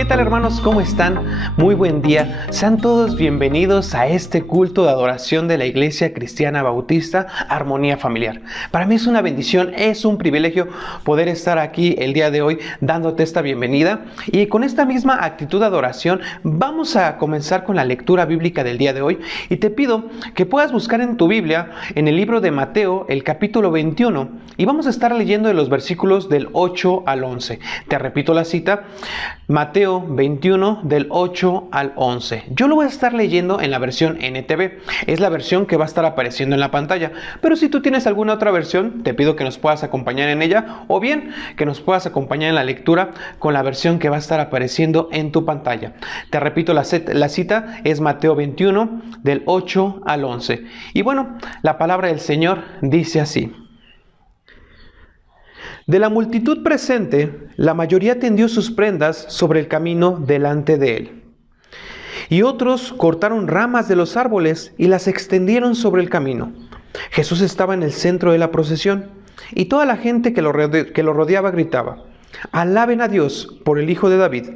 ¿Qué tal, hermanos? ¿Cómo están? Muy buen día. Sean todos bienvenidos a este culto de adoración de la Iglesia Cristiana Bautista Armonía Familiar. Para mí es una bendición, es un privilegio poder estar aquí el día de hoy dándote esta bienvenida. Y con esta misma actitud de adoración vamos a comenzar con la lectura bíblica del día de hoy. Y te pido que puedas buscar en tu Biblia, en el libro de Mateo, el capítulo 21. Y vamos a estar leyendo de los versículos del 8 al 11. Te repito la cita. Mateo 21 del 8 al 11. Yo lo voy a estar leyendo en la versión NTV. Es la versión que va a estar apareciendo en la pantalla. Pero si tú tienes alguna otra versión, te pido que nos puedas acompañar en ella o bien que nos puedas acompañar en la lectura con la versión que va a estar apareciendo en tu pantalla. Te repito, la cita es Mateo 21 del 8 al 11. Y bueno, la palabra del Señor dice así. De la multitud presente, la mayoría tendió sus prendas sobre el camino delante de él. Y otros cortaron ramas de los árboles y las extendieron sobre el camino. Jesús estaba en el centro de la procesión, y toda la gente que lo rodeaba gritaba: «Alaben a Dios por el Hijo de David.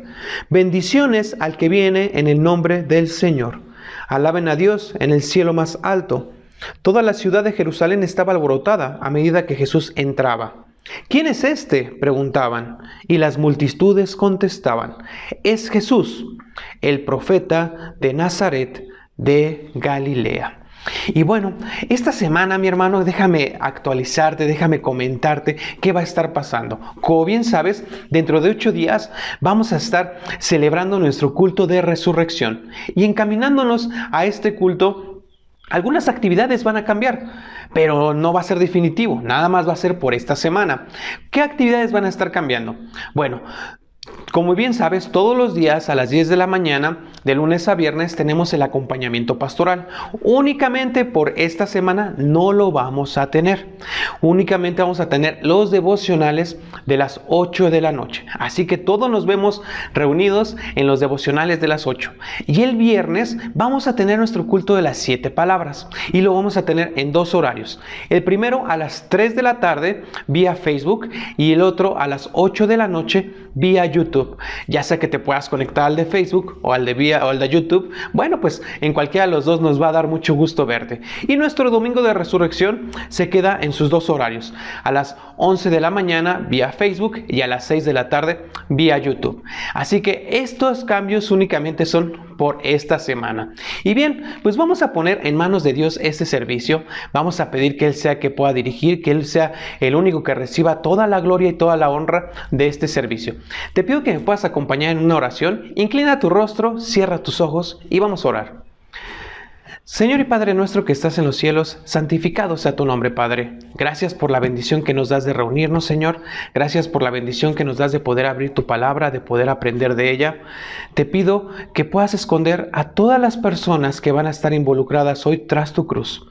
Bendiciones al que viene en el nombre del Señor. Alaben a Dios en el cielo más alto». Toda la ciudad de Jerusalén estaba alborotada a medida que Jesús entraba. «¿Quién es este?», preguntaban, y las multitudes contestaban: «Es Jesús, el profeta de Nazaret de Galilea». Y bueno, esta semana, mi hermano, déjame actualizarte, déjame comentarte qué va a estar pasando. Como bien sabes, dentro de 8 días vamos a estar celebrando nuestro culto de resurrección. Y encaminándonos a este culto, algunas actividades van a cambiar, pero no va a ser definitivo, nada más va a ser por esta semana. ¿Qué actividades van a estar cambiando? Bueno, como bien sabes, todos los días a las 10 de la mañana, de lunes a viernes, tenemos el acompañamiento pastoral. Únicamente por esta semana no lo vamos a tener. Únicamente vamos a tener los devocionales de las 8 de la noche. Así que todos nos vemos reunidos en los devocionales de las 8. Y el viernes vamos a tener nuestro culto de las 7 palabras. Y lo vamos a tener en 2 horarios. El primero a las 3 de la tarde vía Facebook y el otro a las 8 de la noche vía YouTube. Ya sea que te puedas conectar al de Facebook o al de YouTube, bueno, pues en cualquiera de los dos nos va a dar mucho gusto verte. Y nuestro domingo de resurrección se queda en sus 2 horarios, a las 11 de la mañana vía Facebook y a las 6 de la tarde vía YouTube. Así que estos cambios únicamente son por esta semana. Y bien, pues vamos a poner en manos de Dios este servicio. Vamos a pedir que Él sea que pueda dirigir, que Él sea el único que reciba toda la gloria y toda la honra de este servicio. Te pido que me puedas acompañar en una oración. Inclina tu rostro, cierra tus ojos y vamos a orar. Señor y Padre nuestro que estás en los cielos, santificado sea tu nombre, Padre. Gracias por la bendición que nos das de reunirnos, Señor. Gracias por la bendición que nos das de poder abrir tu palabra, de poder aprender de ella. Te pido que puedas esconder a todas las personas que van a estar involucradas hoy tras tu cruz.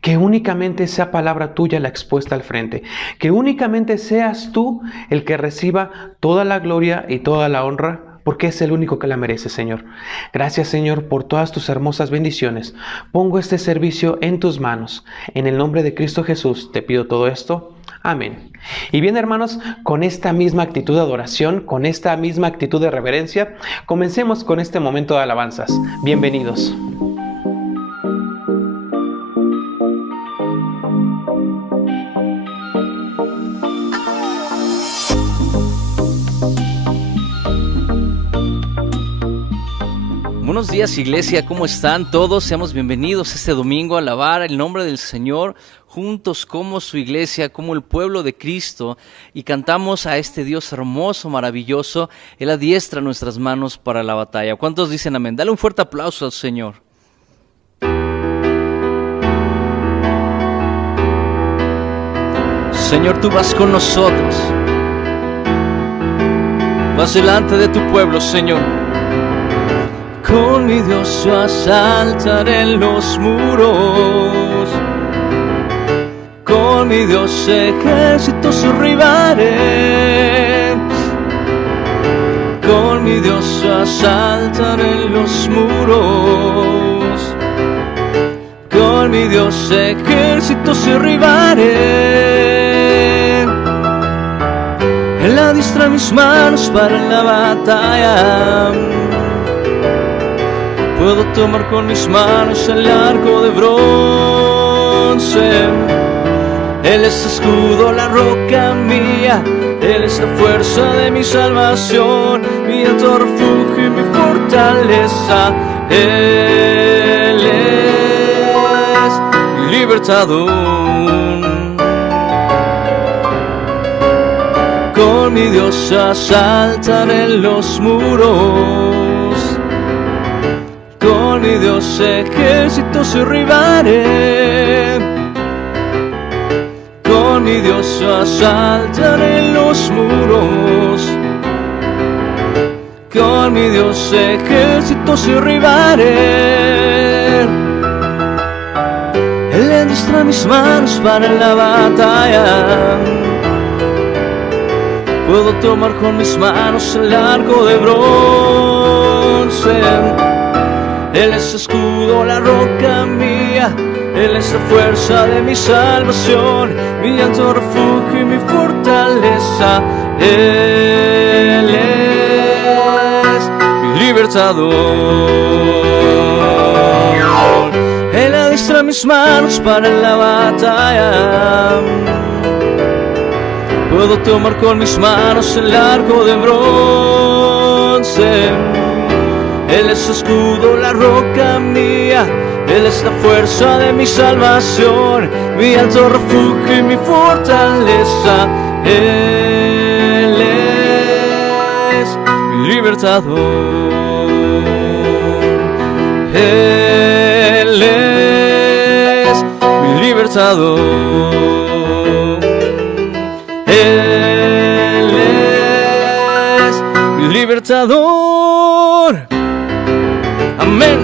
Que únicamente sea palabra tuya la expuesta al frente. Que únicamente seas tú el que reciba toda la gloria y toda la honra, porque es el único que la merece, Señor. Gracias, Señor, por todas tus hermosas bendiciones. Pongo este servicio en tus manos. En el nombre de Cristo Jesús te pido todo esto. Amén. Y bien, hermanos, con esta misma actitud de adoración, con esta misma actitud de reverencia, comencemos con este momento de alabanzas. Bienvenidos. Buenos días, iglesia, ¿cómo están todos? Seamos bienvenidos este domingo a alabar el nombre del Señor juntos como su iglesia, como el pueblo de Cristo, y cantamos a este Dios hermoso, maravilloso. Él adiestra nuestras manos para la batalla. ¿Cuántos dicen amén? Dale un fuerte aplauso al Señor. Señor, tú vas con nosotros. Vas delante de tu pueblo, Señor. Con mi Dios yo asaltaré los muros, con mi Dios ejércitos derribaré, con mi Dios yo asaltaré los muros, con mi Dios ejércitos derribaré. En la diestra adiestra mis manos para la batalla. Puedo tomar con mis manos el arco de bronce. Él es escudo, la roca mía. Él es la fuerza de mi salvación, mi alto refugio y mi fortaleza. Él es mi libertador. Con mi Dios asaltaré los muros. Con mi Dios ejércitos derribaré. Con mi Dios asaltaré los muros. Con mi Dios ejércitos derribaré. Él adiestra mis manos para la batalla. Puedo tomar con mis manos el arco de bronce. Él es escudo, la roca mía. Él es la fuerza de mi salvación, mi alto refugio y mi fortaleza. Él es mi libertador. Él adiestra mis manos para la batalla. Puedo tomar con mis manos el arco de bronce. Él es escudo, la roca mía. Él es la fuerza de mi salvación, mi alto refugio y mi fortaleza. Él es mi libertador. Él es mi libertador. Él es mi libertador. Amén.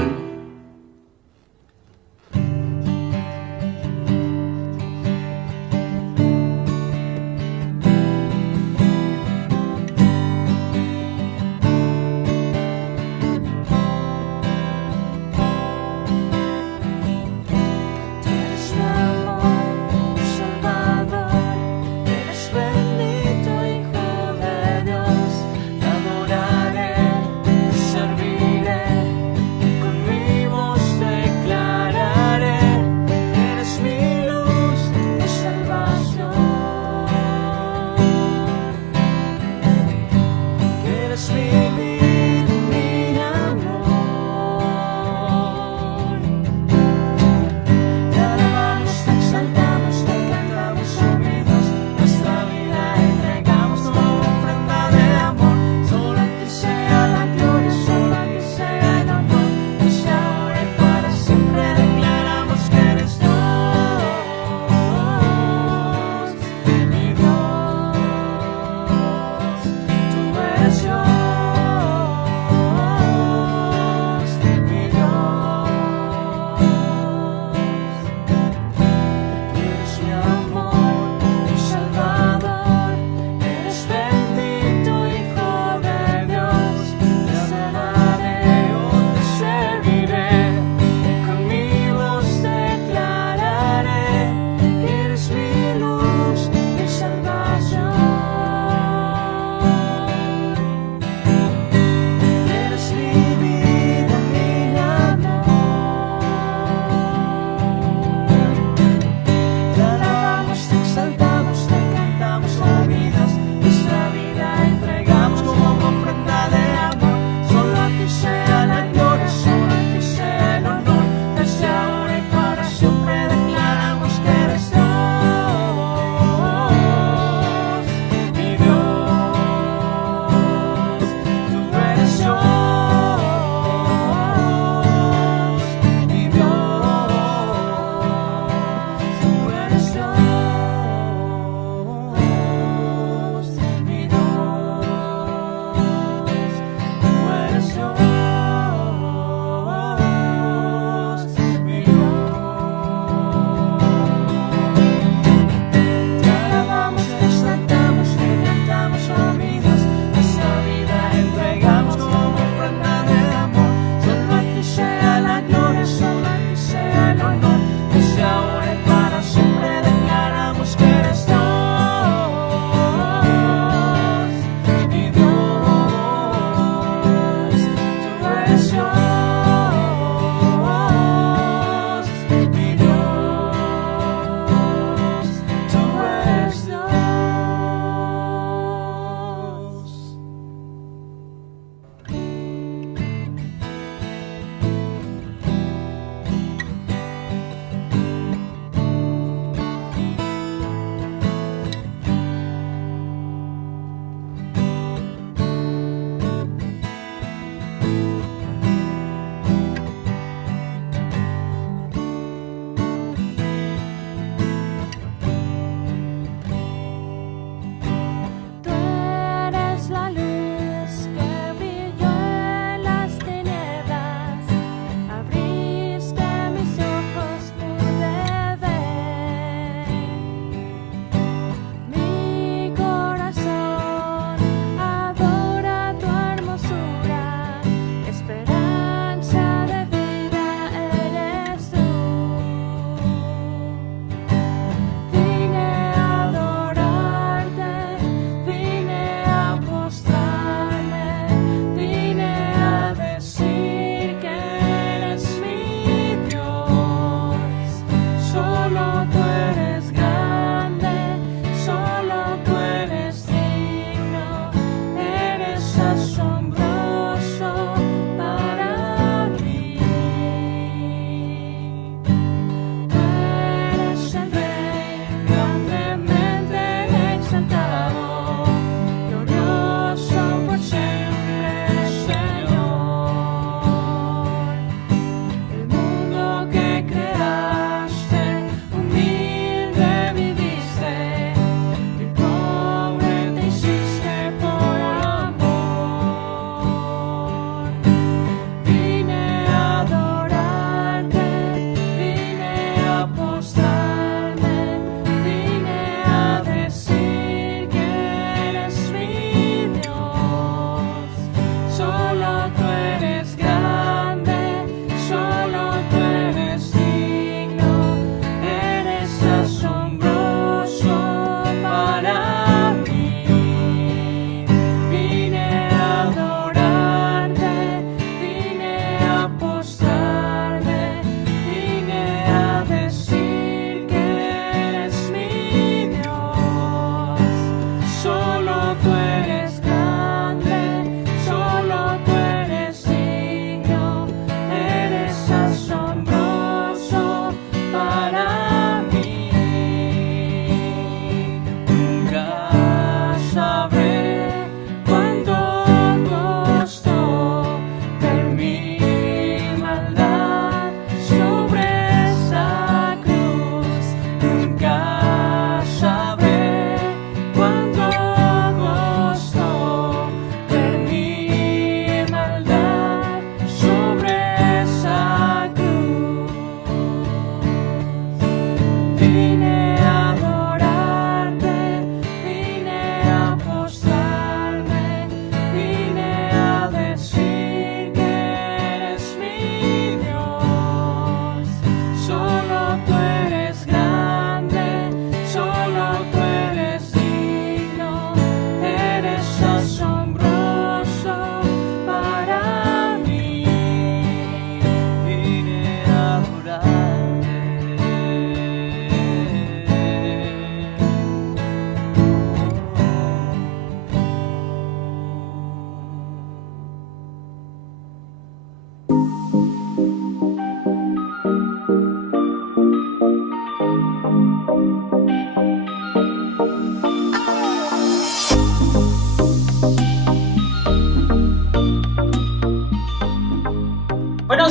Con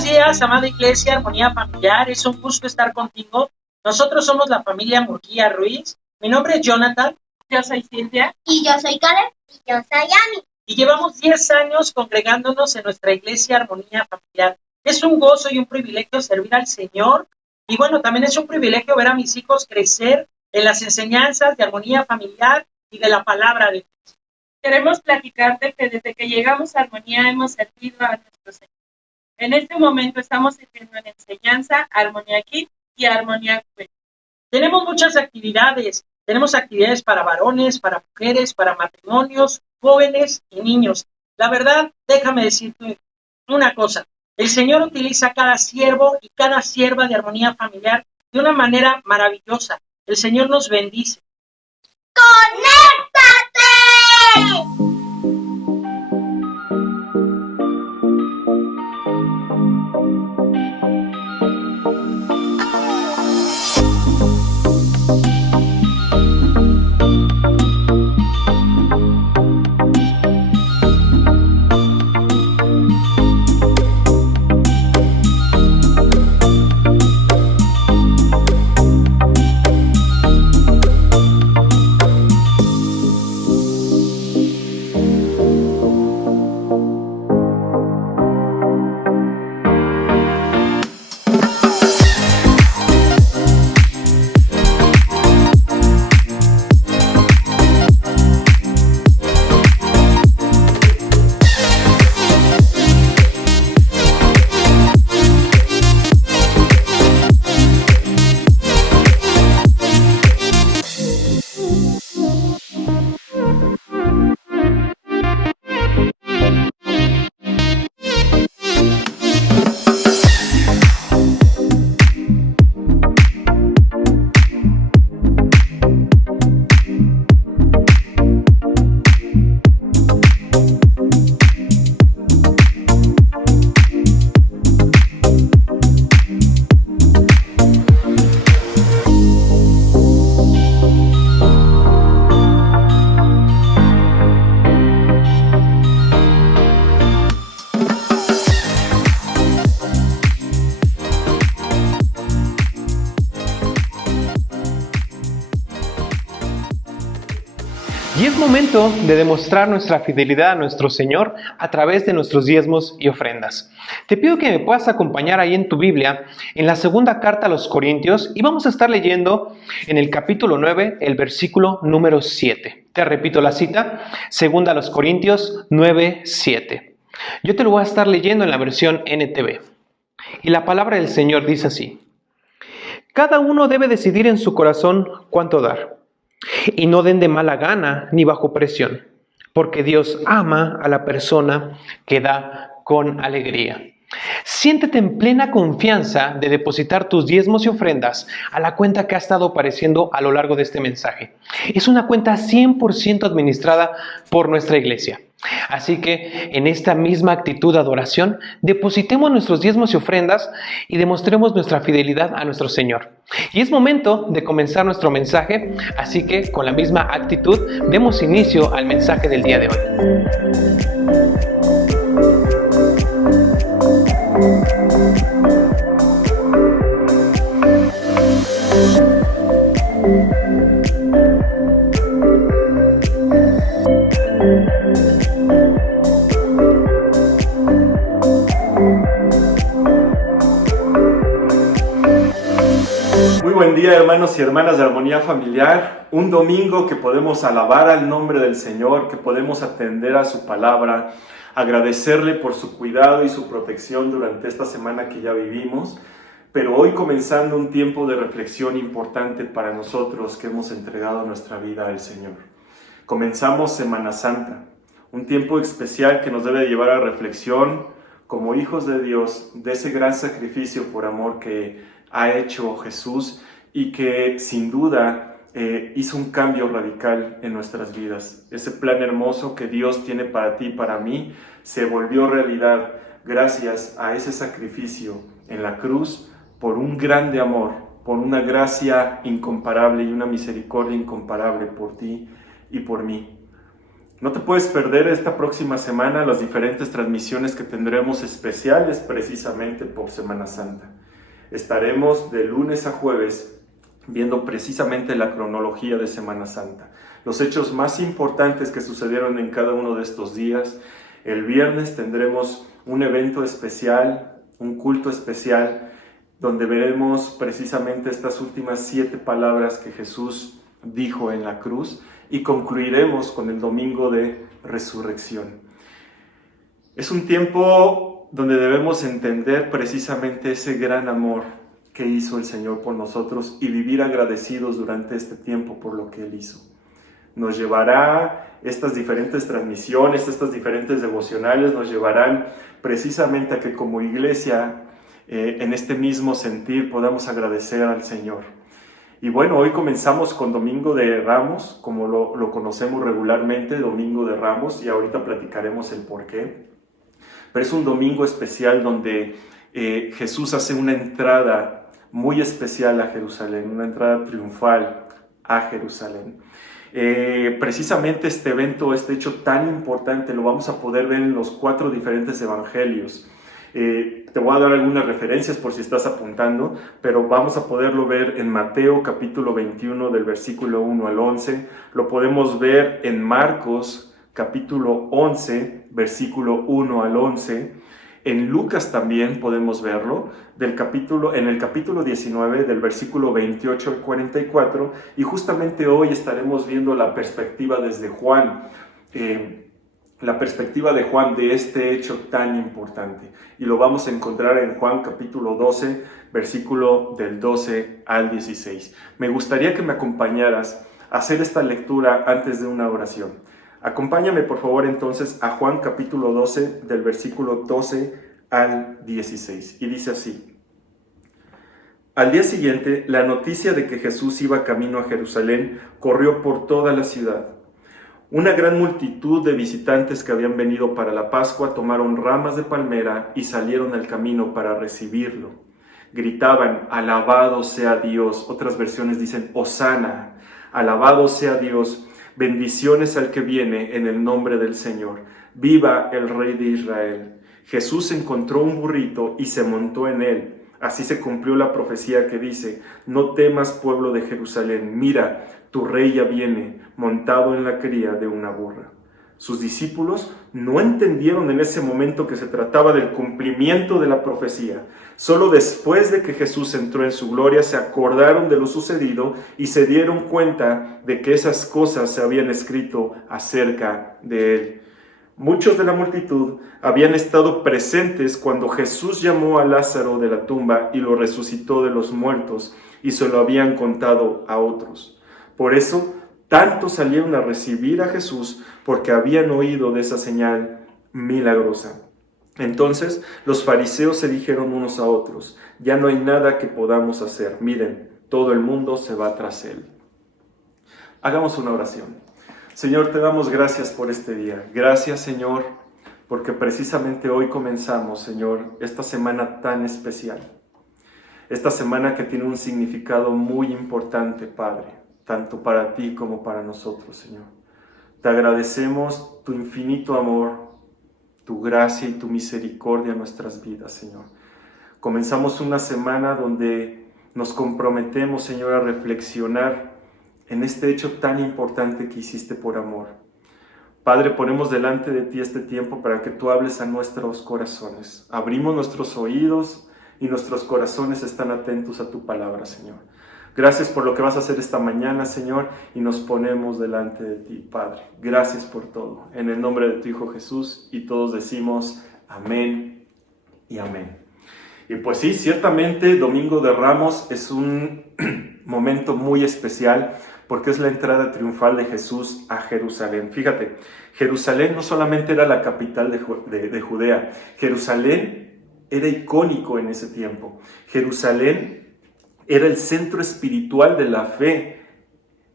Buenos días, amada Iglesia, Armonía Familiar. Es un gusto estar contigo. Nosotros somos la familia Murguía Ruiz. Mi nombre es Jonathan. Yo soy Cintia. Y yo soy Caleb. Y yo soy Ami. Y llevamos 10 años congregándonos en nuestra Iglesia Armonía Familiar. Es un gozo y un privilegio servir al Señor. Y bueno, también es un privilegio ver a mis hijos crecer en las enseñanzas de armonía familiar y de la palabra de Dios. Queremos platicarte que desde que llegamos a Armonía hemos servido a nuestro Señor. En este momento estamos sirviendo en enseñanza, Armonía Kids y Armonía Queen. Tenemos muchas actividades. Tenemos actividades para varones, para mujeres, para matrimonios, jóvenes y niños. La verdad, déjame decirte una cosa. El Señor utiliza a cada siervo y cada sierva de armonía familiar de una manera maravillosa. El Señor nos bendice. ¡Conéctate! Y es momento de demostrar nuestra fidelidad a nuestro Señor a través de nuestros diezmos y ofrendas. Te pido que me puedas acompañar ahí en tu Biblia, en la segunda carta a los Corintios, y vamos a estar leyendo en el capítulo 9, el versículo número 7. Te repito la cita, segunda a los Corintios 9, 7. Yo te lo voy a estar leyendo en la versión NTV. Y la palabra del Señor dice así: cada uno debe decidir en su corazón cuánto dar. Y no den de mala gana ni bajo presión, porque Dios ama a la persona que da con alegría. Siéntete en plena confianza de depositar tus diezmos y ofrendas a la cuenta que ha estado apareciendo a lo largo de este mensaje. Es una cuenta 100% administrada por nuestra iglesia. Así que en esta misma actitud de adoración, depositemos nuestros diezmos y ofrendas y demostremos nuestra fidelidad a nuestro Señor. Y es momento de comenzar nuestro mensaje, así que con la misma actitud demos inicio al mensaje del día de hoy. Muy buen día, hermanos y hermanas de Armonía Familiar. Un domingo que podemos alabar al nombre del Señor, que podemos atender a su palabra, agradecerle por su cuidado y su protección durante esta semana que ya vivimos, pero hoy comenzando un tiempo de reflexión importante para nosotros que hemos entregado nuestra vida al Señor. Comenzamos Semana Santa, un tiempo especial que nos debe llevar a reflexión como hijos de Dios de ese gran sacrificio por amor que ha hecho Jesús y que sin duda hizo un cambio radical en nuestras vidas. Ese plan hermoso que Dios tiene para ti y para mí se volvió realidad gracias a ese sacrificio en la cruz por un grande amor, por una gracia incomparable y una misericordia incomparable por ti y por mí. No te puedes perder esta próxima semana las diferentes transmisiones que tendremos especiales precisamente por Semana Santa. Estaremos de lunes a jueves viendo precisamente la cronología de Semana Santa, los hechos más importantes que sucedieron en cada uno de estos días. El viernes tendremos un evento especial, un culto especial, donde veremos precisamente estas últimas 7 palabras que Jesús dijo en la cruz, y concluiremos con el domingo de resurrección. Es un tiempo donde debemos entender precisamente ese gran amor que hizo el Señor por nosotros y vivir agradecidos durante este tiempo por lo que Él hizo. Nos llevará estas diferentes transmisiones, estas diferentes devocionales, nos llevarán precisamente a que como iglesia, en este mismo sentir, podamos agradecer al Señor. Y bueno, hoy comenzamos con Domingo de Ramos, como lo conocemos regularmente, Domingo de Ramos, y ahorita platicaremos el por qué. Pero es un domingo especial donde Jesús hace una entrada muy especial a Jerusalén, una entrada triunfal a Jerusalén. Precisamente este evento, este hecho tan importante, lo vamos a poder ver en los 4 diferentes evangelios. Te voy a dar algunas referencias por si estás apuntando, pero vamos a poderlo ver en Mateo capítulo 21 del versículo 1 al 11, lo podemos ver en Marcos capítulo 11 versículo 1 al 11, en Lucas también podemos verlo, en el capítulo 19 del versículo 28 al 44, y justamente hoy estaremos viendo la perspectiva desde Juan, la perspectiva de Juan de este hecho tan importante. Y lo vamos a encontrar en Juan capítulo 12, versículo del 12 al 16. Me gustaría que me acompañaras a hacer esta lectura antes de una oración. Acompáñame por favor entonces a Juan capítulo 12, del versículo 12 al 16. Y dice así: Al día siguiente, la noticia de que Jesús iba camino a Jerusalén corrió por toda la ciudad. Una gran multitud de visitantes que habían venido para la Pascua tomaron ramas de palmera y salieron al camino para recibirlo. Gritaban: «Alabado sea Dios». Otras versiones dicen: «Hosana». «Alabado sea Dios». «Bendiciones al que viene en el nombre del Señor». «Viva el Rey de Israel». Jesús encontró un burrito y se montó en él. Así se cumplió la profecía que dice: «No temas, pueblo de Jerusalén, mira, tu rey ya viene, montado en la cría de una burra». Sus discípulos no entendieron en ese momento que se trataba del cumplimiento de la profecía. Solo después de que Jesús entró en su gloria se acordaron de lo sucedido y se dieron cuenta de que esas cosas se habían escrito acerca de él. Muchos de la multitud habían estado presentes cuando Jesús llamó a Lázaro de la tumba y lo resucitó de los muertos, y se lo habían contado a otros. Por eso, tantos salieron a recibir a Jesús porque habían oído de esa señal milagrosa. Entonces los fariseos se dijeron unos a otros: «Ya no hay nada que podamos hacer. Miren, todo el mundo se va tras él». Hagamos una oración. Señor, te damos gracias por este día. Gracias, Señor, porque precisamente hoy comenzamos, Señor, esta semana tan especial. Esta semana que tiene un significado muy importante, Padre, tanto para ti como para nosotros, Señor. Te agradecemos tu infinito amor, tu gracia y tu misericordia en nuestras vidas, Señor. Comenzamos una semana donde nos comprometemos, Señor, a reflexionar en este hecho tan importante que hiciste por amor. Padre, ponemos delante de ti este tiempo para que tú hables a nuestros corazones. Abrimos nuestros oídos y nuestros corazones están atentos a tu palabra, Señor. Gracias por lo que vas a hacer esta mañana, Señor, y nos ponemos delante de ti, Padre. Gracias por todo. En el nombre de tu Hijo Jesús, y todos decimos amén y amén. Y pues sí, ciertamente Domingo de Ramos es un momento muy especial porque es la entrada triunfal de Jesús a Jerusalén. Fíjate, Jerusalén no solamente era la capital de Judea, Jerusalén era icónico en ese tiempo. Jerusalén era el centro espiritual de la fe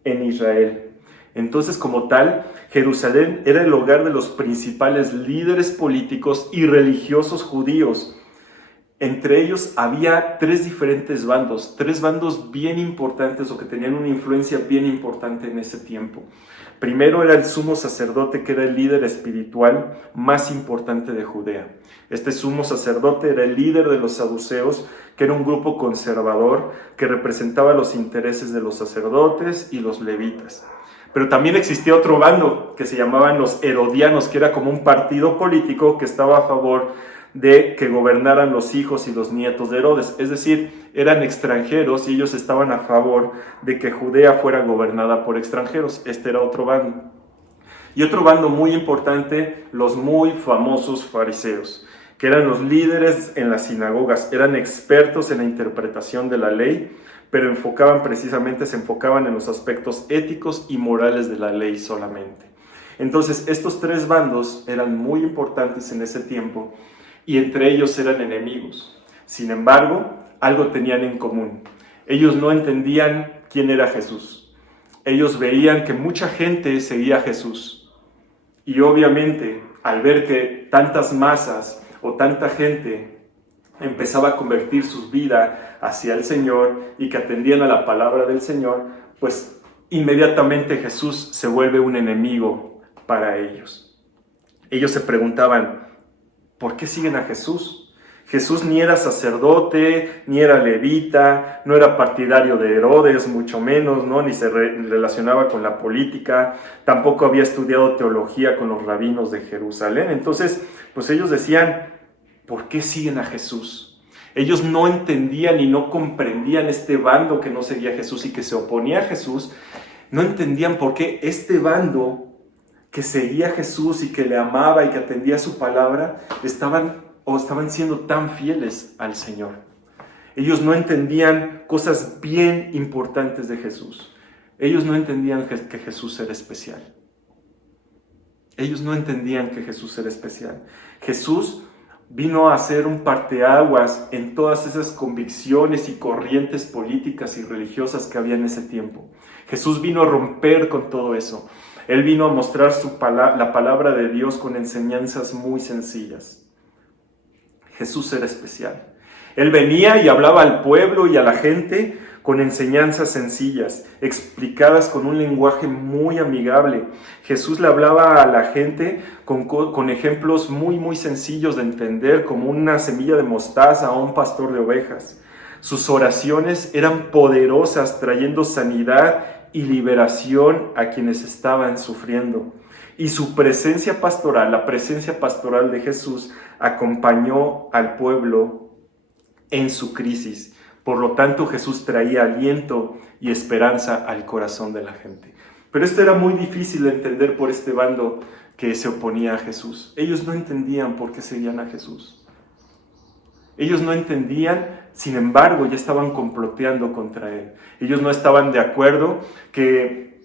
en Israel. Entonces, como tal, Jerusalén era el hogar de los principales líderes políticos y religiosos judíos. Entre ellos había tres diferentes bandos, tres bandos bien importantes o que tenían una influencia bien importante en ese tiempo. Primero era el sumo sacerdote, que era el líder espiritual más importante de Judea. Este sumo sacerdote era el líder de los saduceos, que era un grupo conservador que representaba los intereses de los sacerdotes y los levitas. Pero también existía otro bando que se llamaban los herodianos, que era como un partido político que estaba a favor de que gobernaran los hijos y los nietos de Herodes. Es decir, eran extranjeros y ellos estaban a favor de que Judea fuera gobernada por extranjeros. Este era otro bando. Y otro bando muy importante, los muy famosos fariseos, que eran los líderes en las sinagogas, eran expertos en la interpretación de la ley, pero se enfocaban en los aspectos éticos y morales de la ley solamente. Entonces, estos tres bandos eran muy importantes en ese tiempo y entre ellos eran enemigos. Sin embargo, algo tenían en común. Ellos no entendían quién era Jesús. Ellos veían que mucha gente seguía a Jesús. Y obviamente, al ver que tantas masas o tanta gente empezaba a convertir su vida hacia el Señor y que atendían a la palabra del Señor, pues inmediatamente Jesús se vuelve un enemigo para ellos. Ellos se preguntaban, ¿por qué siguen a Jesús? Jesús ni era sacerdote, ni era levita, no era partidario de Herodes, mucho menos, ¿no? Ni se relacionaba con la política, tampoco había estudiado teología con los rabinos de Jerusalén. Entonces, pues ellos decían, ¿por qué siguen a Jesús? Ellos no entendían y no comprendían este bando que no seguía a Jesús y que se oponía a Jesús. No entendían por qué este bando que seguía a Jesús y que le amaba y que atendía su palabra, estaban siendo tan fieles al Señor. Ellos no entendían cosas bien importantes de Jesús. Ellos no entendían que Jesús era especial. Ellos no entendían que Jesús era especial. Jesús vino a ser un parteaguas en todas esas convicciones y corrientes políticas y religiosas que había en ese tiempo. Jesús vino a romper con todo eso. Él vino a mostrar la palabra de Dios con enseñanzas muy sencillas. Jesús era especial. Él venía y hablaba al pueblo y a la gente con enseñanzas sencillas, explicadas con un lenguaje muy amigable. Jesús le hablaba a la gente con ejemplos muy sencillos de entender, como una semilla de mostaza a un pastor de ovejas. Sus oraciones eran poderosas, trayendo sanidad y liberación a quienes estaban sufriendo. Y su presencia pastoral, la presencia pastoral de Jesús, acompañó al pueblo en su crisis. Por lo tanto, Jesús traía aliento y esperanza al corazón de la gente. Pero esto era muy difícil de entender por este bando que se oponía a Jesús. Ellos no entendían por qué seguían a Jesús. Ellos no entendían, sin embargo, ya estaban comploteando contra él. Ellos no estaban de acuerdo que,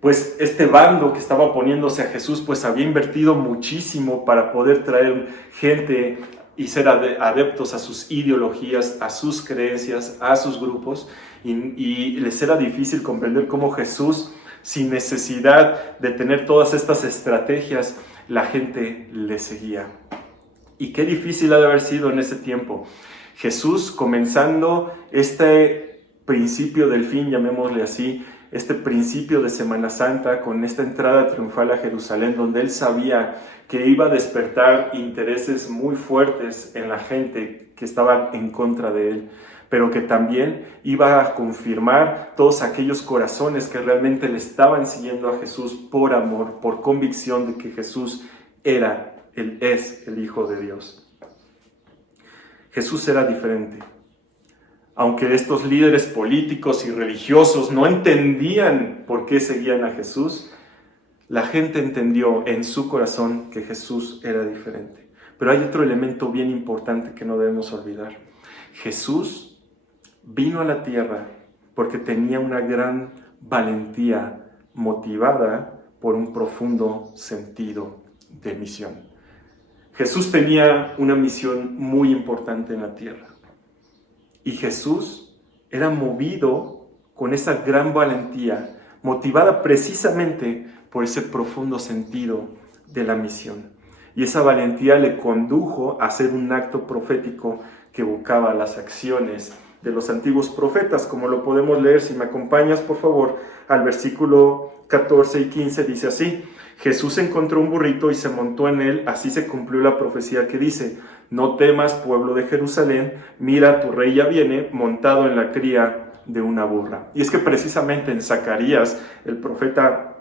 pues, este bando que estaba oponiéndose a Jesús, pues, había invertido muchísimo para poder traer gente y ser adeptos a sus ideologías, a sus creencias, a sus grupos, y les era difícil comprender cómo Jesús, sin necesidad de tener todas estas estrategias, la gente le seguía. Y qué difícil ha de haber sido en ese tiempo. Jesús, comenzando este principio del fin, llamémosle así, este principio de Semana Santa, con esta entrada triunfal a Jerusalén, donde él sabía que iba a despertar intereses muy fuertes en la gente que estaban en contra de él, pero que también iba a confirmar todos aquellos corazones que realmente le estaban siguiendo a Jesús por amor, por convicción de que Jesús es el Hijo de Dios. Jesús era diferente. Aunque estos líderes políticos y religiosos no entendían por qué seguían a Jesús, la gente entendió en su corazón que Jesús era diferente. Pero hay otro elemento bien importante que no debemos olvidar. Jesús vino a la tierra porque tenía una gran valentía motivada por un profundo sentido de misión. Jesús tenía una misión muy importante en la tierra. Y Jesús era movido con esa gran valentía, motivada precisamente por ese profundo sentido de la misión. Y esa valentía le condujo a hacer un acto profético que evocaba las acciones de los antiguos profetas, como lo podemos leer. Si me acompañas, por favor, al versículo 14 y 15, dice así: Jesús encontró un burrito y se montó en él, así se cumplió la profecía que dice: no temas, pueblo de Jerusalén, mira, tu rey ya viene montado en la cría de una burra. Y es que precisamente en Zacarías, el profeta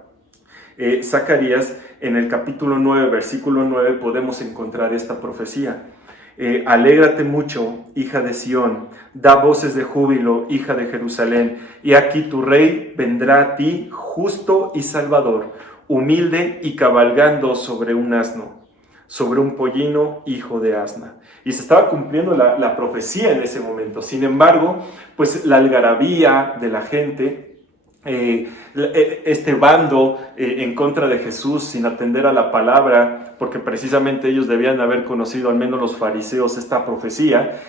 Zacarías, en el capítulo 9, versículo 9, podemos encontrar esta profecía. Alégrate mucho, hija de Sión, da voces de júbilo, hija de Jerusalén, y aquí tu rey vendrá a ti, justo y salvador, humilde y cabalgando sobre un asno, sobre un pollino, hijo de asna. Y se estaba cumpliendo la profecía en ese momento. Sin embargo, pues la algarabía de la gente, este bando en contra de Jesús, sin atender a la palabra, porque precisamente ellos debían haber conocido, al menos los fariseos, esta profecía,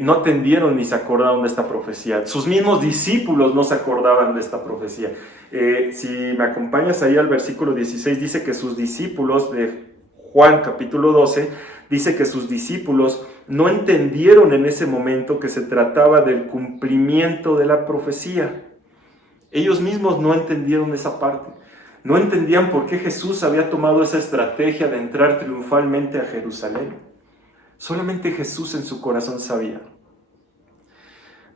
no atendieron ni se acordaron de esta profecía. Sus mismos discípulos no se acordaban de esta profecía. Si me acompañas ahí al versículo 16, dice que sus discípulos, de Juan capítulo 12, dice que sus discípulos no entendieron en ese momento que se trataba del cumplimiento de la profecía. Ellos mismos no entendieron esa parte. No entendían por qué Jesús había tomado esa estrategia de entrar triunfalmente a Jerusalén. Solamente Jesús en su corazón sabía.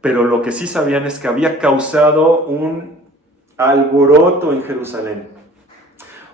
Pero lo que sí sabían es que había causado un alboroto en Jerusalén.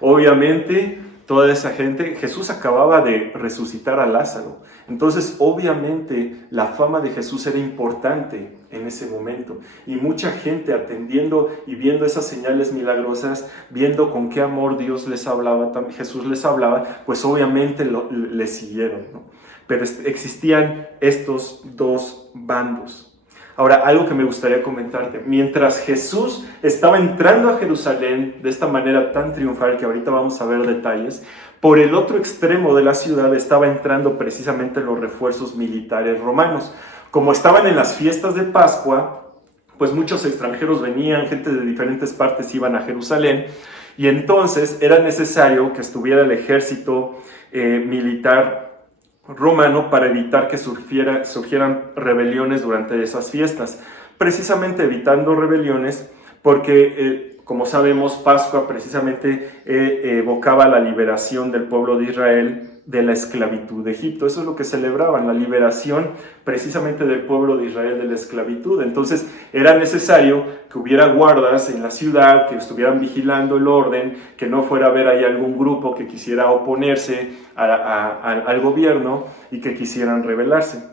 Obviamente, toda esa gente, Jesús acababa de resucitar a Lázaro. Entonces, obviamente, la fama de Jesús era importante en ese momento. Y mucha gente atendiendo y viendo esas señales milagrosas, viendo con qué amor Dios les hablaba, Jesús les hablaba, pues obviamente le siguieron, ¿no? Pero existían estos dos bandos. Ahora, algo que me gustaría comentarte: mientras Jesús estaba entrando a Jerusalén de esta manera tan triunfal, que ahorita vamos a ver detalles, por el otro extremo de la ciudad estaba entrando precisamente los refuerzos militares romanos. Como estaban en las fiestas de Pascua, pues muchos extranjeros venían, gente de diferentes partes iban a Jerusalén, y entonces era necesario que estuviera el ejército militar romano para evitar que surgieran rebeliones durante esas fiestas. Precisamente evitando rebeliones porque, como sabemos, Pascua precisamente evocaba la liberación del pueblo de Israel de la esclavitud de Egipto. Eso es lo que celebraban, la liberación precisamente del pueblo de Israel de la esclavitud. Entonces era necesario que hubiera guardas en la ciudad, que estuvieran vigilando el orden, que no fuera a haber ahí algún grupo que quisiera oponerse al gobierno y que quisieran rebelarse.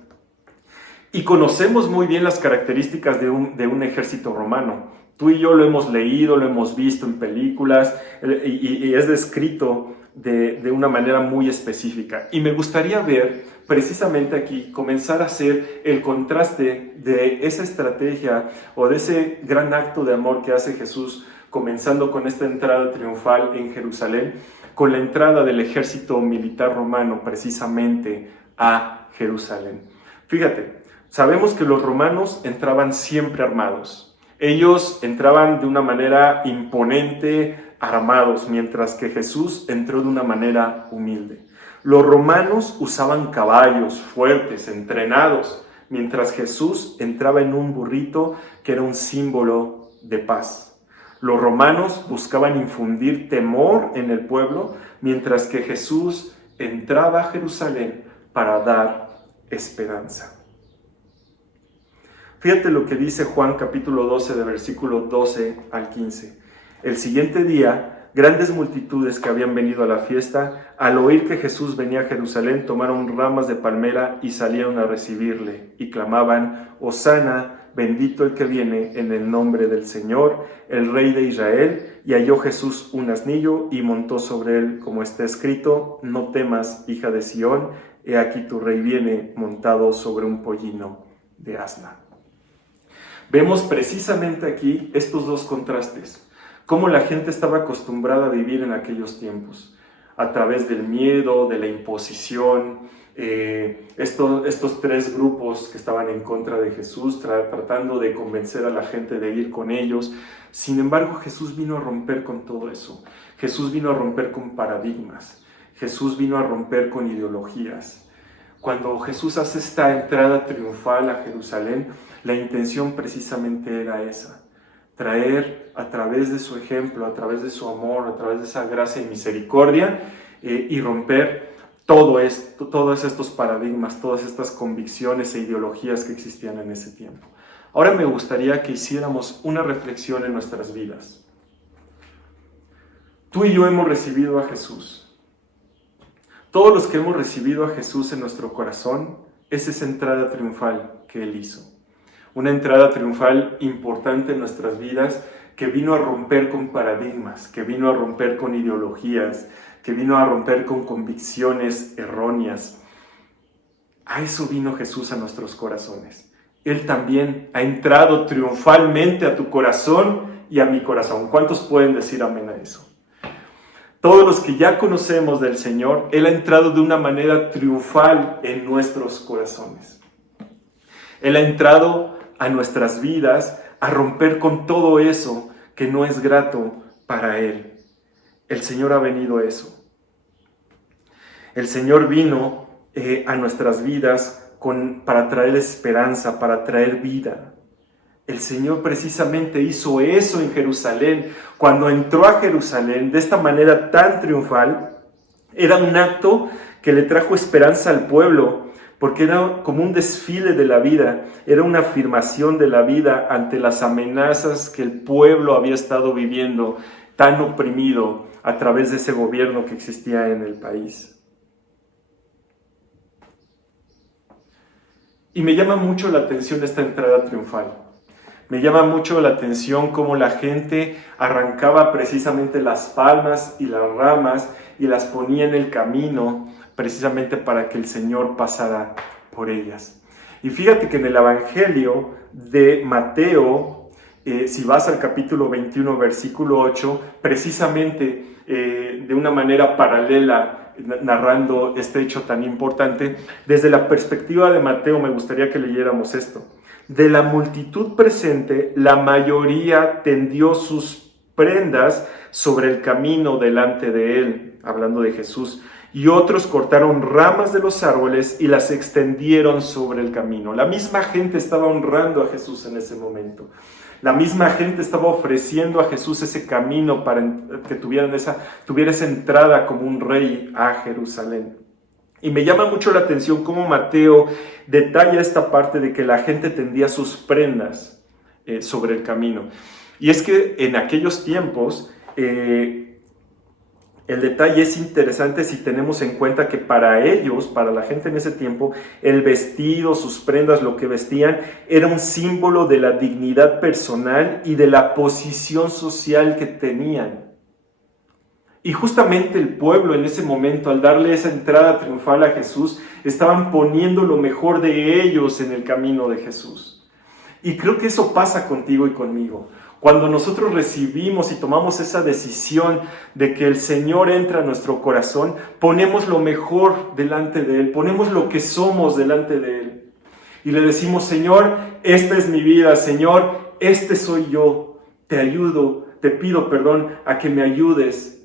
Y conocemos muy bien las características de un ejército romano. Tú y yo lo hemos leído, lo hemos visto en películas y es descrito de una manera muy específica. Y me gustaría ver precisamente aquí, comenzar a hacer el contraste de esa estrategia o de ese gran acto de amor que hace Jesús, comenzando con esta entrada triunfal en Jerusalén, con la entrada del ejército militar romano precisamente a Jerusalén. Fíjate, sabemos que los romanos entraban siempre armados. Ellos entraban de una manera imponente, armados, mientras que Jesús entró de una manera humilde. Los romanos usaban caballos fuertes, entrenados, mientras Jesús entraba en un burrito que era un símbolo de paz. Los romanos buscaban infundir temor en el pueblo, mientras que Jesús entraba a Jerusalén para dar esperanza. Fíjate lo que dice Juan capítulo 12, de versículo 12 al 15. El siguiente día, grandes multitudes que habían venido a la fiesta, al oír que Jesús venía a Jerusalén, tomaron ramas de palmera y salieron a recibirle, y clamaban: Hosana, bendito el que viene en el nombre del Señor, el Rey de Israel. Y halló Jesús un asnillo y montó sobre él, como está escrito: no temas, hija de Sión, he aquí tu rey viene montado sobre un pollino de asna. Vemos precisamente aquí estos dos contrastes, cómo la gente estaba acostumbrada a vivir en aquellos tiempos, a través del miedo, de la imposición, estos tres grupos que estaban en contra de Jesús, tratando de convencer a la gente de ir con ellos. Sin embargo, Jesús vino a romper con todo eso. Jesús vino a romper con paradigmas. Jesús vino a romper con ideologías. Cuando Jesús hace esta entrada triunfal a Jerusalén, la intención precisamente era esa: traer a través de su ejemplo, a través de su amor, a través de esa gracia y misericordia, y romper todos estos paradigmas, todas estas convicciones e ideologías que existían en ese tiempo. Ahora me gustaría que hiciéramos una reflexión en nuestras vidas. Tú y yo hemos recibido a Jesús. Todos los que hemos recibido a Jesús en nuestro corazón, es esa entrada triunfal que Él hizo. Una entrada triunfal importante en nuestras vidas, que vino a romper con paradigmas, que vino a romper con ideologías, que vino a romper con convicciones erróneas. A eso vino Jesús a nuestros corazones. Él también ha entrado triunfalmente a tu corazón y a mi corazón. ¿Cuántos pueden decir amén a eso? Todos los que ya conocemos del Señor, Él ha entrado de una manera triunfal en nuestros corazones. Él ha entrado a nuestras vidas a romper con todo eso que no es grato para Él. El Señor ha venido a eso. El Señor vino a nuestras vidas para traer esperanza, para traer vida. El Señor precisamente hizo eso en Jerusalén. Cuando entró a Jerusalén de esta manera tan triunfal, era un acto que le trajo esperanza al pueblo, porque era como un desfile de la vida, era una afirmación de la vida ante las amenazas que el pueblo había estado viviendo, tan oprimido a través de ese gobierno que existía en el país. Y me llama mucho la atención esta entrada triunfal. Me llama mucho la atención cómo la gente arrancaba precisamente las palmas y las ramas y las ponía en el camino precisamente para que el Señor pasara por ellas. Y fíjate que en el Evangelio de Mateo, si vas al capítulo 21, versículo 8, precisamente de una manera paralela, narrando este hecho tan importante, desde la perspectiva de Mateo me gustaría que leyéramos esto. De la multitud presente, la mayoría tendió sus prendas sobre el camino delante de él, hablando de Jesús, y otros cortaron ramas de los árboles y las extendieron sobre el camino. La misma gente estaba honrando a Jesús en ese momento. La misma gente estaba ofreciendo a Jesús ese camino para que tuviera esa entrada como un rey a Jerusalén. Y me llama mucho la atención cómo Mateo detalla esta parte de que la gente tendía sus prendas sobre el camino. Y es que en aquellos tiempos el detalle es interesante si tenemos en cuenta que para ellos, para la gente en ese tiempo, el vestido, sus prendas, lo que vestían, era un símbolo de la dignidad personal y de la posición social que tenían. Y justamente el pueblo en ese momento, al darle esa entrada triunfal a Jesús, estaban poniendo lo mejor de ellos en el camino de Jesús. Y creo que eso pasa contigo y conmigo. Cuando nosotros recibimos y tomamos esa decisión de que el Señor entra a nuestro corazón, ponemos lo mejor delante de Él, ponemos lo que somos delante de Él. Y le decimos: Señor, esta es mi vida, Señor, este soy yo. Te pido a que me ayudes.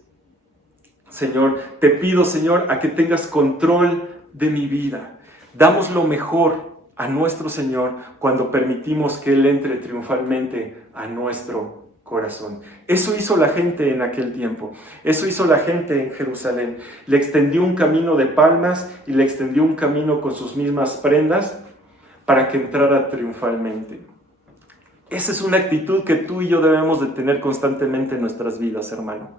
Señor, te pido, Señor, a que tengas control de mi vida. Damos lo mejor a nuestro Señor cuando permitimos que Él entre triunfalmente a nuestro corazón. Eso hizo la gente en aquel tiempo. Eso hizo la gente en Jerusalén. Le extendió un camino de palmas y le extendió un camino con sus mismas prendas para que entrara triunfalmente. Esa es una actitud que tú y yo debemos de tener constantemente en nuestras vidas, hermano.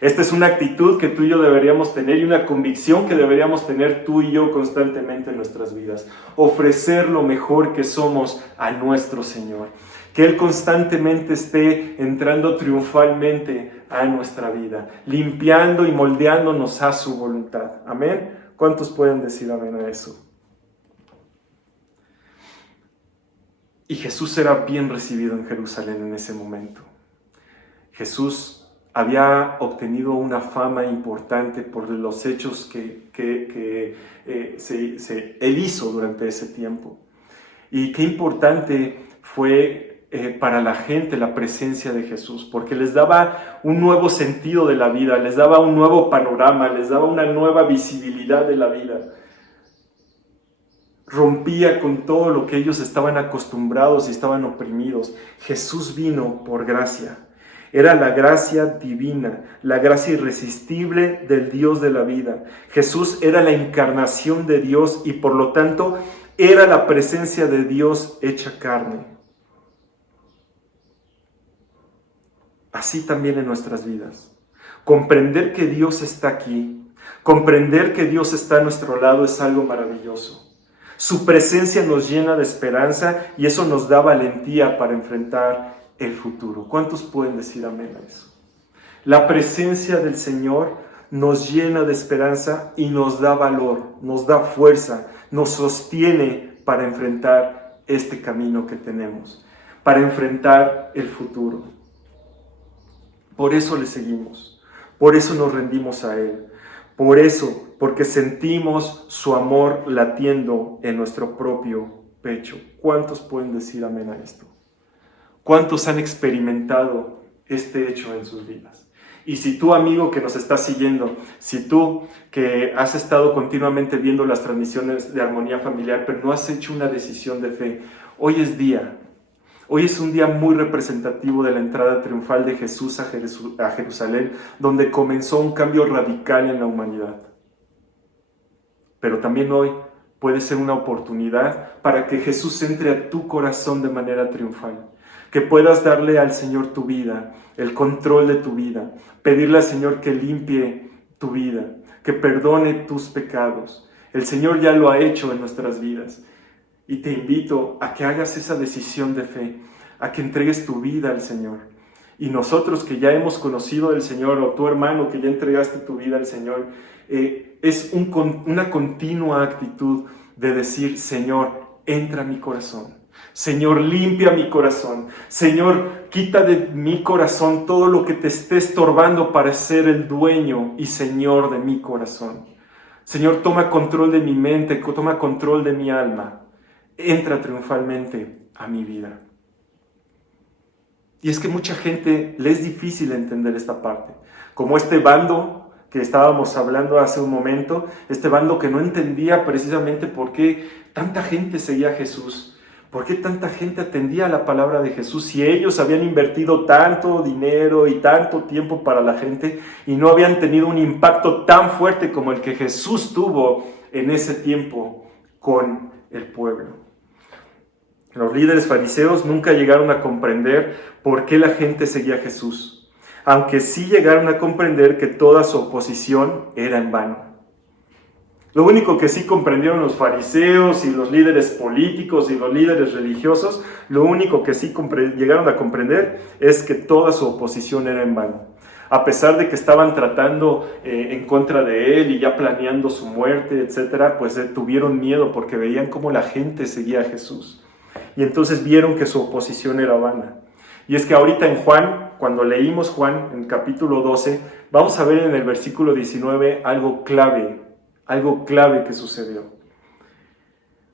Esta es una actitud que tú y yo deberíamos tener y una convicción que deberíamos tener tú y yo constantemente en nuestras vidas. Ofrecer lo mejor que somos a nuestro Señor. Que Él constantemente esté entrando triunfalmente a nuestra vida, limpiando y moldeándonos a su voluntad. ¿Amén? ¿Cuántos pueden decir amén a eso? Y Jesús era bien recibido en Jerusalén en ese momento. Jesús había obtenido una fama importante por los hechos que él hizo durante ese tiempo. Y qué importante fue para la gente la presencia de Jesús, porque les daba un nuevo sentido de la vida, les daba un nuevo panorama, les daba una nueva visibilidad de la vida. rompía con todo lo que ellos estaban acostumbrados y estaban oprimidos. Jesús vino por gracia. Era la gracia divina, la gracia irresistible del Dios de la vida. Jesús era la encarnación de Dios y por lo tanto era la presencia de Dios hecha carne. Así también en nuestras vidas. Comprender que Dios está aquí, comprender que Dios está a nuestro lado es algo maravilloso. Su presencia nos llena de esperanza y eso nos da valentía para enfrentar el futuro. ¿Cuántos pueden decir amén a eso? La presencia del Señor nos llena de esperanza y nos da valor, nos da fuerza, nos sostiene para enfrentar este camino que tenemos, para enfrentar el futuro. Por eso le seguimos, por eso nos rendimos a Él, por eso, porque sentimos su amor latiendo en nuestro propio pecho. ¿Cuántos pueden decir amén a esto? ¿Cuántos han experimentado este hecho en sus vidas? Y si tú, amigo que nos estás siguiendo, si tú que has estado continuamente viendo las transmisiones de Armonía Familiar, pero no has hecho una decisión de fe, hoy es día. Hoy es un día muy representativo de la entrada triunfal de Jesús a Jerusalén, donde comenzó un cambio radical en la humanidad. Pero también hoy puede ser una oportunidad para que Jesús entre a tu corazón de manera triunfal. Que puedas darle al Señor tu vida, el control de tu vida, pedirle al Señor que limpie tu vida, que perdone tus pecados. El Señor ya lo ha hecho en nuestras vidas. Y te invito a que hagas esa decisión de fe, a que entregues tu vida al Señor. Y nosotros que ya hemos conocido al Señor, o tu hermano que ya entregaste tu vida al Señor, es una continua actitud de decir: Señor, entra a mi corazón. Señor, limpia mi corazón. Señor, quita de mi corazón todo lo que te esté estorbando para ser el dueño y Señor de mi corazón. Señor, toma control de mi mente, toma control de mi alma. Entra triunfalmente a mi vida. Y es que mucha gente le es difícil entender esta parte. Como este bando que estábamos hablando hace un momento, este bando que no entendía precisamente por qué tanta gente seguía a Jesús. ¿Por qué tanta gente atendía a la palabra de Jesús si ellos habían invertido tanto dinero y tanto tiempo para la gente y no habían tenido un impacto tan fuerte como el que Jesús tuvo en ese tiempo con el pueblo? Los líderes fariseos nunca llegaron a comprender por qué la gente seguía a Jesús, aunque sí llegaron a comprender que toda su oposición era en vano. Lo único que sí comprendieron los fariseos y los líderes políticos y los líderes religiosos, lo único que sí llegaron a comprender es que toda su oposición era en vano. A pesar de que estaban tratando en contra de él y ya planeando su muerte, etcétera, pues tuvieron miedo porque veían cómo la gente seguía a Jesús. Y entonces vieron que su oposición era vana. Y es que ahorita en Juan, cuando leímos Juan en capítulo 12, vamos a ver en el versículo 19 algo clave que sucedió.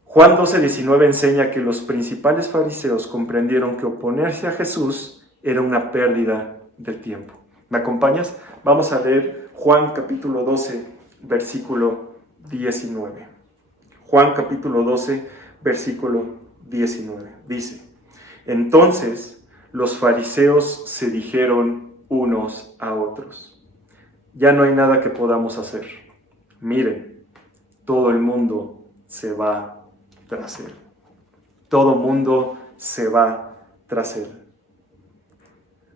Juan 12:19 enseña que los principales fariseos comprendieron que oponerse a Jesús era una pérdida de tiempo. ¿Me acompañas? Vamos a leer Juan capítulo 12, versículo 19. Juan capítulo 12, versículo 19. Dice: entonces los fariseos se dijeron unos a otros: ya no hay nada que podamos hacer. Miren, todo el mundo se va tras él. Todo mundo se va tras él.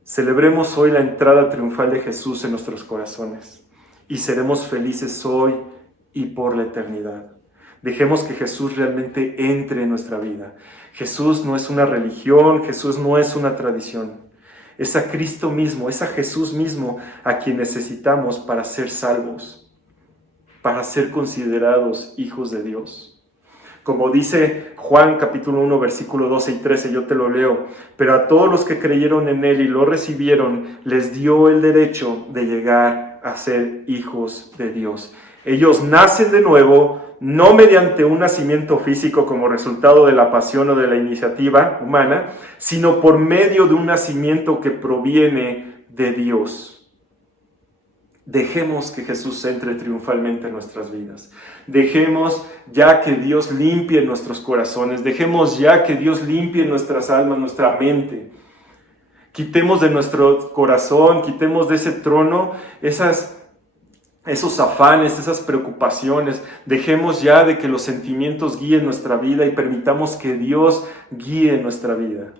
Celebremos hoy la entrada triunfal de Jesús en nuestros corazones y seremos felices hoy y por la eternidad. Dejemos que Jesús realmente entre en nuestra vida. Jesús no es una religión, Jesús no es una tradición. Es a Cristo mismo, es a Jesús mismo a quien necesitamos para ser salvos, para ser considerados hijos de Dios. Como dice Juan capítulo 1, versículo 12 y 13, yo te lo leo: pero a todos los que creyeron en Él y lo recibieron, les dio el derecho de llegar a ser hijos de Dios. Ellos nacen de nuevo, no mediante un nacimiento físico como resultado de la pasión o de la iniciativa humana, sino por medio de un nacimiento que proviene de Dios. Dejemos que Jesús entre triunfalmente en nuestras vidas. Dejemos ya que Dios limpie nuestros corazones. Dejemos ya que Dios limpie nuestras almas, nuestra mente. Quitemos de nuestro corazón, quitemos de ese trono esos afanes, esas preocupaciones. Dejemos ya de que los sentimientos guíen nuestra vida y permitamos que Dios guíe nuestra vida.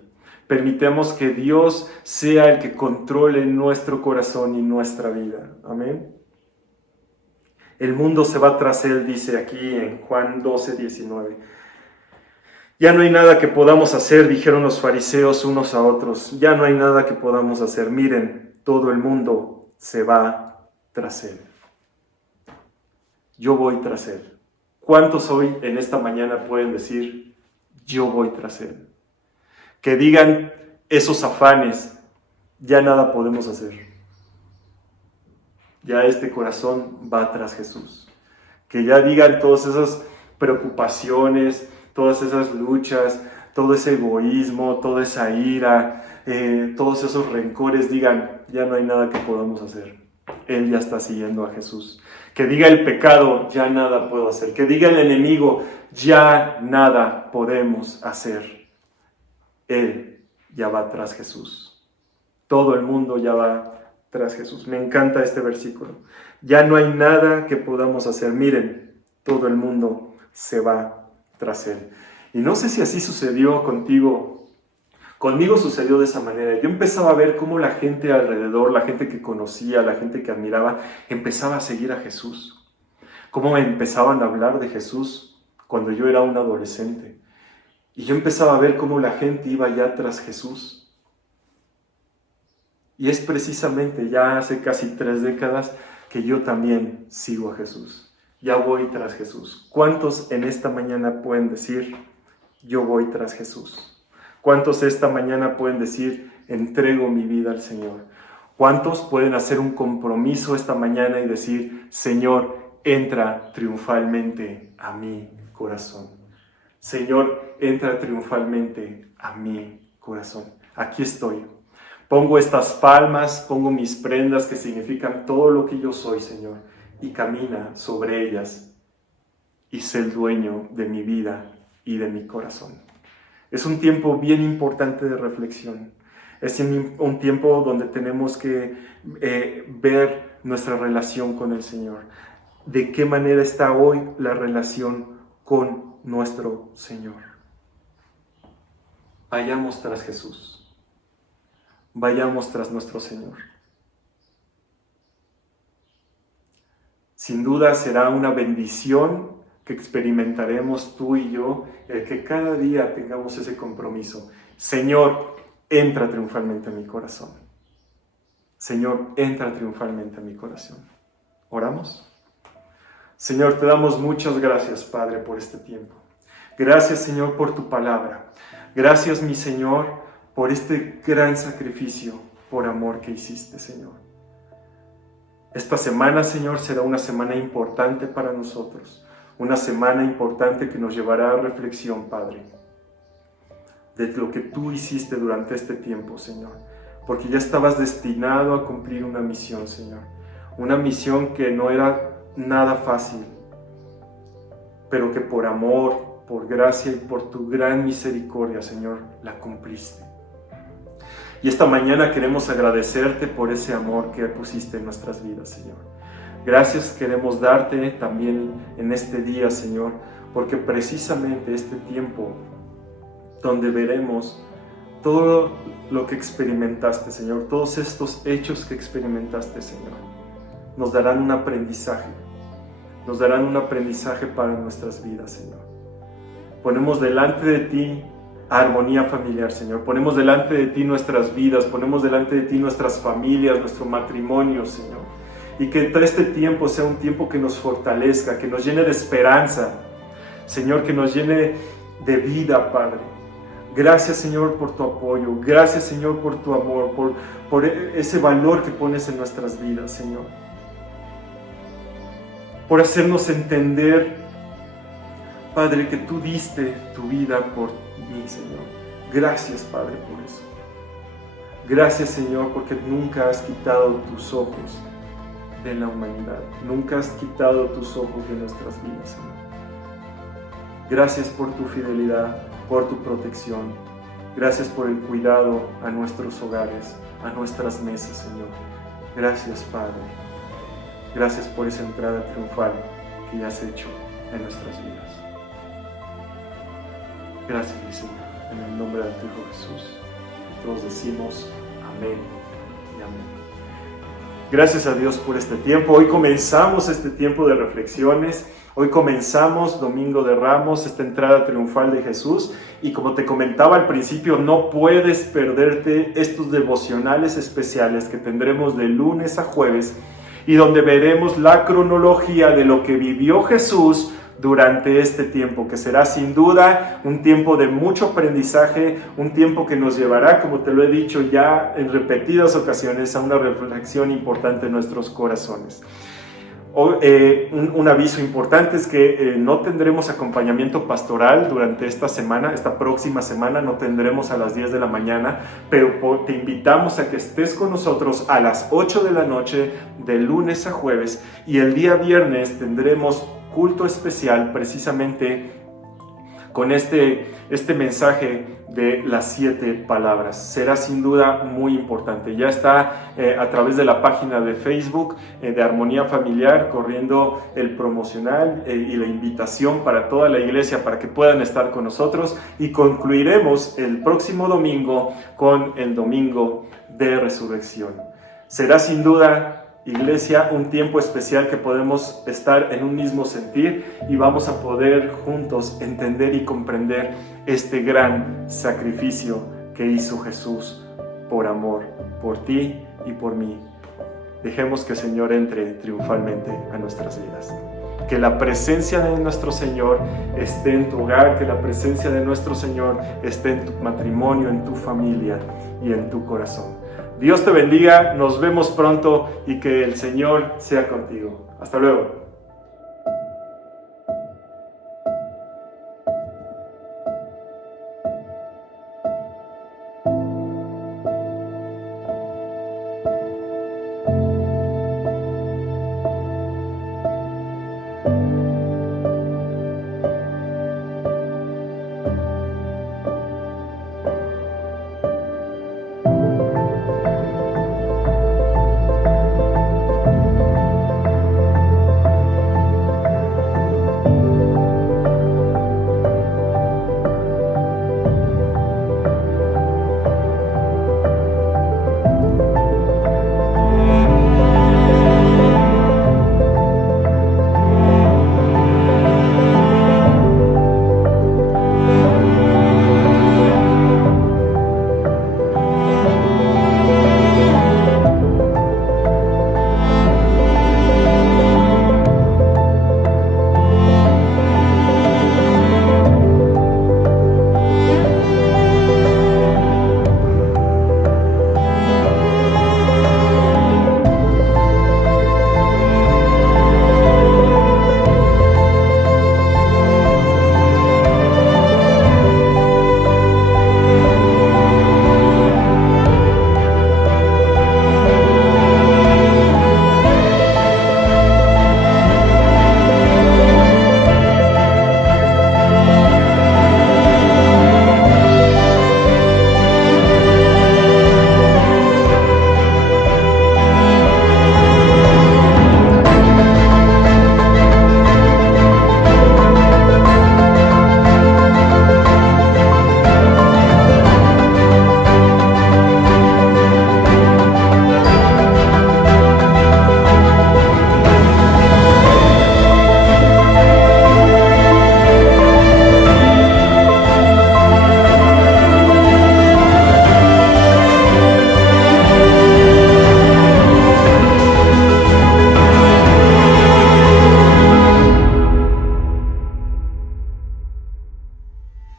Permitamos que Dios sea el que controle nuestro corazón y nuestra vida. Amén. El mundo se va tras Él, dice aquí en Juan 12:19. Ya no hay nada que podamos hacer, dijeron los fariseos unos a otros. Ya no hay nada que podamos hacer. Miren, todo el mundo se va tras Él. Yo voy tras Él. ¿Cuántos hoy en esta mañana pueden decir, yo voy tras Él? Que digan esos afanes, ya nada podemos hacer. Ya este corazón va tras Jesús. Que ya digan todas esas preocupaciones, todas esas luchas, todo ese egoísmo, toda esa ira, todos esos rencores, digan, ya no hay nada que podamos hacer. Él ya está siguiendo a Jesús. Que diga el pecado, ya nada puedo hacer. Que diga el enemigo, ya nada podemos hacer. Él ya va tras Jesús. Todo el mundo ya va tras Jesús. Me encanta este versículo. Ya no hay nada que podamos hacer. Miren, todo el mundo se va tras Él. Y no sé si así sucedió contigo. Conmigo sucedió de esa manera. Yo empezaba a ver cómo la gente alrededor, la gente que conocía, la gente que admiraba, empezaba a seguir a Jesús. Cómo me empezaban a hablar de Jesús cuando yo era un adolescente. Y yo empezaba a ver cómo la gente iba ya tras Jesús. Y es precisamente ya hace casi 3 décadas que yo también sigo a Jesús. Ya voy tras Jesús. ¿Cuántos en esta mañana pueden decir, yo voy tras Jesús? ¿Cuántos esta mañana pueden decir, entrego mi vida al Señor? ¿Cuántos pueden hacer un compromiso esta mañana y decir, Señor, entra triunfalmente a mi corazón? Señor, entra triunfalmente a mi corazón. Aquí estoy. Pongo estas palmas, pongo mis prendas que significan todo lo que yo soy, Señor, y camina sobre ellas y sé el dueño de mi vida y de mi corazón. Es un tiempo bien importante de reflexión. Es un tiempo donde tenemos que ver nuestra relación con el Señor. ¿De qué manera está hoy la relación con nuestro Señor? Vayamos tras Jesús. Vayamos tras nuestro Señor. Sin duda será una bendición que experimentaremos tú y yo, el que cada día tengamos ese compromiso. Señor, entra triunfalmente en mi corazón. Señor, entra triunfalmente en mi corazón. ¿Oramos? Señor, te damos muchas gracias, Padre, por este tiempo. Gracias, Señor, por tu palabra. Gracias, mi Señor, por este gran sacrificio, por amor que hiciste, Señor. Esta semana, Señor, será una semana importante para nosotros. Una semana importante que nos llevará a reflexión, Padre, de lo que tú hiciste durante este tiempo, Señor. Porque ya estabas destinado a cumplir una misión, Señor. Una misión que no era nada fácil, pero que por amor, por gracia y por tu gran misericordia, Señor, la cumpliste. Y esta mañana queremos agradecerte por ese amor que pusiste en nuestras vidas, Señor. Gracias queremos darte también en este día, Señor, porque precisamente este tiempo donde veremos todo lo que experimentaste, Señor, todos estos hechos que experimentaste, Señor, nos darán un aprendizaje para nuestras vidas, Señor. Ponemos delante de ti armonía familiar, Señor. Ponemos delante de ti nuestras vidas, ponemos delante de ti nuestras familias, nuestro matrimonio, Señor. Y que este tiempo sea un tiempo que nos fortalezca, que nos llene de esperanza, Señor, que nos llene de vida, Padre. Gracias, Señor, por tu apoyo. Gracias, Señor, por tu amor, por ese valor que pones en nuestras vidas, Señor. Por hacernos entender, Padre, que tú diste tu vida por mí, Señor. Gracias, Padre, por eso. Gracias, Señor, porque nunca has quitado tus ojos de la humanidad. Nunca has quitado tus ojos de nuestras vidas, Señor. Gracias por tu fidelidad, por tu protección. Gracias por el cuidado a nuestros hogares, a nuestras mesas, Señor. Gracias, Padre. Gracias por esa entrada triunfal que has hecho en nuestras vidas. Gracias, mi Señor, en el nombre de tu Hijo Jesús. Todos decimos amén y amén. Gracias a Dios por este tiempo. Hoy comenzamos este tiempo de reflexiones. Hoy comenzamos Domingo de Ramos, esta entrada triunfal de Jesús. Y como te comentaba al principio, no puedes perderte estos devocionales especiales que tendremos de lunes a jueves y donde veremos la cronología de lo que vivió Jesús durante este tiempo, que será sin duda un tiempo de mucho aprendizaje, un tiempo que nos llevará, como te lo he dicho ya en repetidas ocasiones, a una reflexión importante en nuestros corazones. Un aviso importante es que no tendremos acompañamiento pastoral durante esta semana, esta próxima semana no tendremos a las 10 de la mañana, pero te invitamos a que estés con nosotros a las 8 de la noche de lunes a jueves, y el día viernes tendremos culto especial precisamente con este mensaje de las 7 palabras. Será sin duda muy importante. Ya está a través de la página de Facebook de Armonía Familiar corriendo el promocional y la invitación para toda la iglesia para que puedan estar con nosotros, y concluiremos el próximo domingo con el Domingo de Resurrección. Será sin duda, iglesia, un tiempo especial que podemos estar en un mismo sentir y vamos a poder juntos entender y comprender este gran sacrificio que hizo Jesús por amor, por ti y por mí. Dejemos que el Señor entre triunfalmente a nuestras vidas. Que la presencia de nuestro Señor esté en tu hogar, que la presencia de nuestro Señor esté en tu matrimonio, en tu familia y en tu corazón. Dios te bendiga, nos vemos pronto y que el Señor sea contigo. Hasta luego.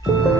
Thank you.